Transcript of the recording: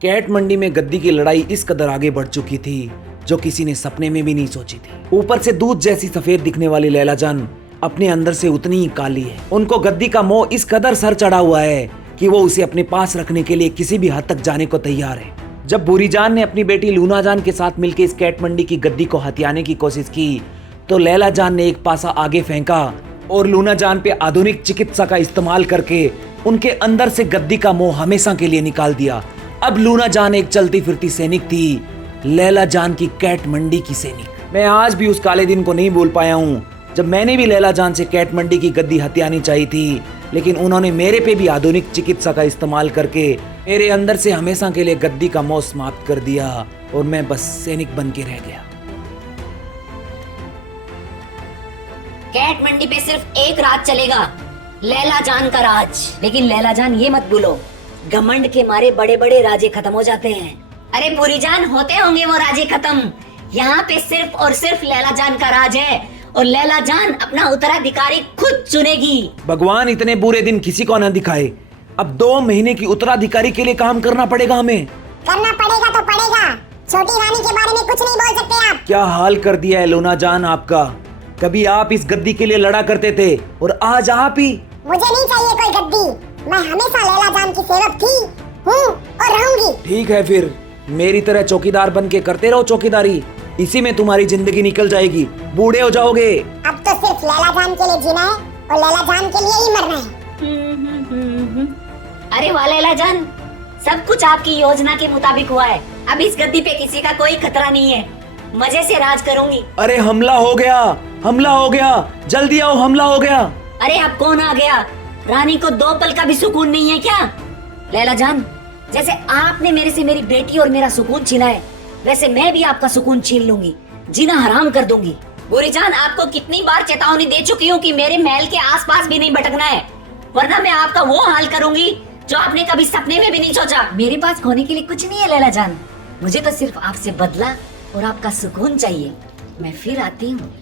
Cat मंडी में गद्दी की लड़ाई इस कदर आगे बढ़ चुकी थी जो किसी ने सपने में भी नहीं सोची थी। ऊपर से दूध जैसी सफेद दिखने वाली लैला जान अपने अंदर से उतनी ही काली है। उनको गद्दी का मोह इस कदर सर चढ़ा हुआ है कि वो उसे अपने पास रखने के लिए किसी भी हद तक जाने को तैयार है। जब बूरी जान ने अपनी बेटी लूना जान के साथ मिलकर इस कैट मंडी की गद्दी को हथियाने की कोशिश की तो लैला जान ने एक पासा आगे फेंका और लूना जान पे आधुनिक चिकित्सा का इस्तेमाल करके उनके अंदर से गद्दी का मोह हमेशा के लिए निकाल दिया। अब लूना जान एक चलती फिरती सैनिक थी, लैला जान की कैट मंडी की सैनिक। मैं आज भी उस काले दिन को नहीं भूल पाया हूँ जब मैंने भी लैला जान से कैट मंडी की गद्दी हथियानी चाहिए थी, लेकिन उन्होंने मेरे पे भी आधुनिक चिकित्सा का इस्तेमाल करके मेरे अंदर से हमेशा के लिए गद्दी का मोह समाप्त कर दिया और मैं बस सैनिक बन के रह गया। कैट मंडी पे सिर्फ एक राज चलेगा, लैला जान का राज। लेकिन लैला जान ये मत भूलो, घमंड के मारे बड़े बड़े राजे खत्म हो जाते हैं। अरे बुरी जान, होते होंगे वो राजे खत्म, यहाँ पे सिर्फ और सिर्फ लैला जान का राज है और लैला जान अपना उत्तराधिकारी खुद चुनेगी। भगवान इतने बुरे दिन किसी को न दिखाए। अब 2 महीने की उत्तराधिकारी के लिए काम करना पड़ेगा हमें। करना पड़ेगा तो पड़ेगा, छोटी रानी के बारे में कुछ नहीं बोल सकते आप। क्या हाल कर दिया है लूना जान आपका। कभी आप इस गद्दी के लिए लड़ा करते थे और आज आप ही। मुझे नहीं चाहिए कोई गद्दी, मैं हमेशा लैला जान की सेवक थी, हूँ और रहूंगी। ठीक है, फिर मेरी तरह चौकीदार बन के करते रहो चौकीदारी, इसी में तुम्हारी जिंदगी निकल जाएगी, बूढ़े हो जाओगे। अब तो सिर्फ लैला जान के लिए जीना है और लैला जान के लिए ही मरना है। अरे वाह लैला जान, सब कुछ आपकी योजना के मुताबिक हुआ है। अब इस गद्दी पे किसी का कोई खतरा नहीं है, मजे से राज करूंगी। अरे हमला हो गया, हमला हो गया, जल्दी आओ, हमला हो गया। अरे अब कौन आ गया? रानी को 2 पल का भी सुकून नहीं है क्या? लैला जान, जैसे आपने मेरे से मेरी बेटी और मेरा सुकून छीना है, वैसे मैं भी आपका सुकून छीन लूंगी, जीना हराम कर दूंगी। बुरी जान, आपको कितनी बार चेतावनी दे चुकी हूँ कि मेरे महल के आसपास भी नहीं भटकना है, वरना मैं आपका वो हाल करूंगी जो आपने कभी सपने में भी नहीं सोचा। मेरे पास खोने के लिए कुछ नहीं है लैला जान, मुझे तो सिर्फ आपसे बदला और आपका सुकून चाहिए। मैं फिर आती हूँ।